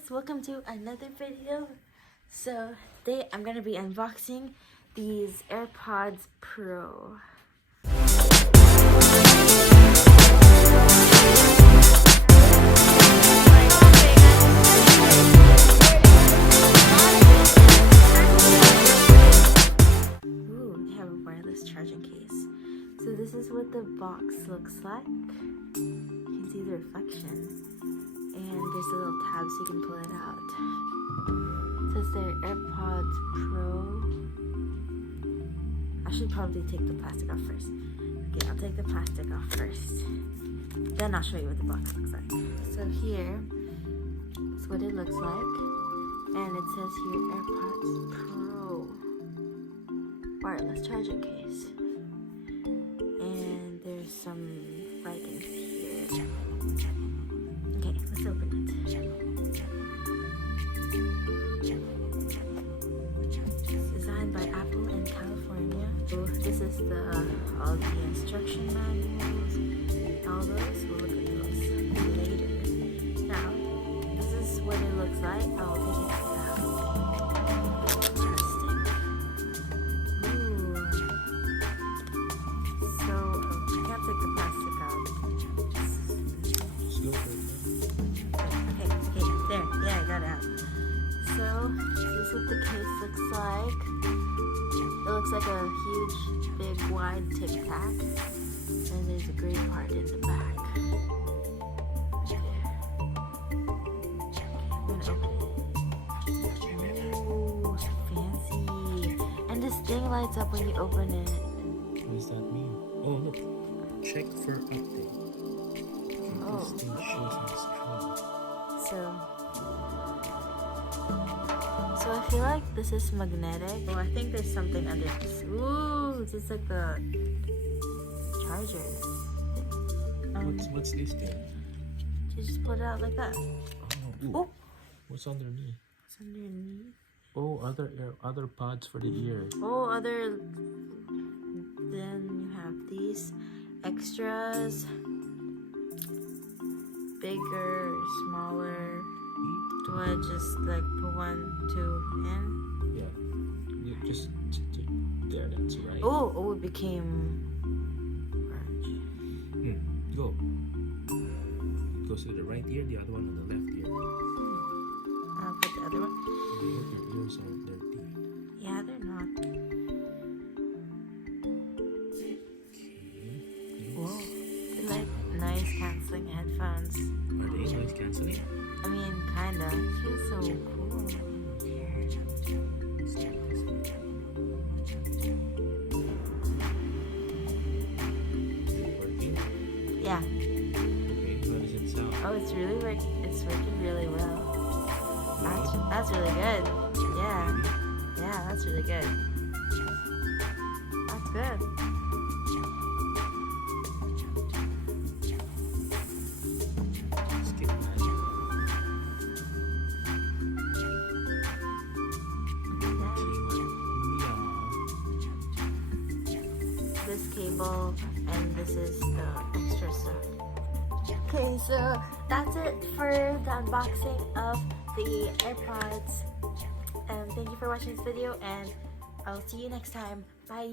guys, welcome to another video. So today I'm gonna be unboxing these AirPods Pro. Ooh, they have a wireless charging case. So this is what the box looks like. You can see the reflection. And there's a little tab so you can pull it out. It says they're AirPods Pro. I should probably take the plastic off first. Okay, I'll take the plastic off first. Then I'll show you what the box looks like. So here is what it looks like. And it says here AirPods Pro wireless charging case. And there's some writing here. Okay, let's open it. Designed by Apple in California. So this is all the instruction manuals. All those, we'll look at those later. Now, this is what it looks like. I'll take it out. Plastic. Ooh. So, I can't take the plastic out. Yeah, I got it out. So, this is what the case looks like. It looks like a huge, big, wide Tic Tac. And there's a gray part in the back. I'm gonna open it. Ooh, fancy. And this thing lights up when you open it. What does that mean? Oh, look. Check for update. Oh. This thing shows on the screen. So I feel like this is magnetic. Oh, I think there's something under this. Ooh, it's just like a charger. What's this thing? You just put it out like that. Oh, what's underneath? What's underneath? Oh, other pods for the ear. Oh, then you have these extras. Bigger, smaller. Do I just like put 1, 2 in? Yeah. You just there, that's right. Oh, it became orange. Go. It goes to the right ear, the other one on the left ear. I'll put the other one. Your ears are dirty. Yeah, they're not. Okay. Whoa. They're like noise canceling headphones. Are they noise canceling? I mean, kinda. It feels so cool. Is it working? Yeah. Okay, how does it sound? Oh, it's working really well. That's really good. Yeah, that's really good. That's good. Skip that. This cable, and this is the extra stuff. Okay, so that's it for the unboxing of the AirPods. And thank you for watching this video, and I'll see you next time. Bye.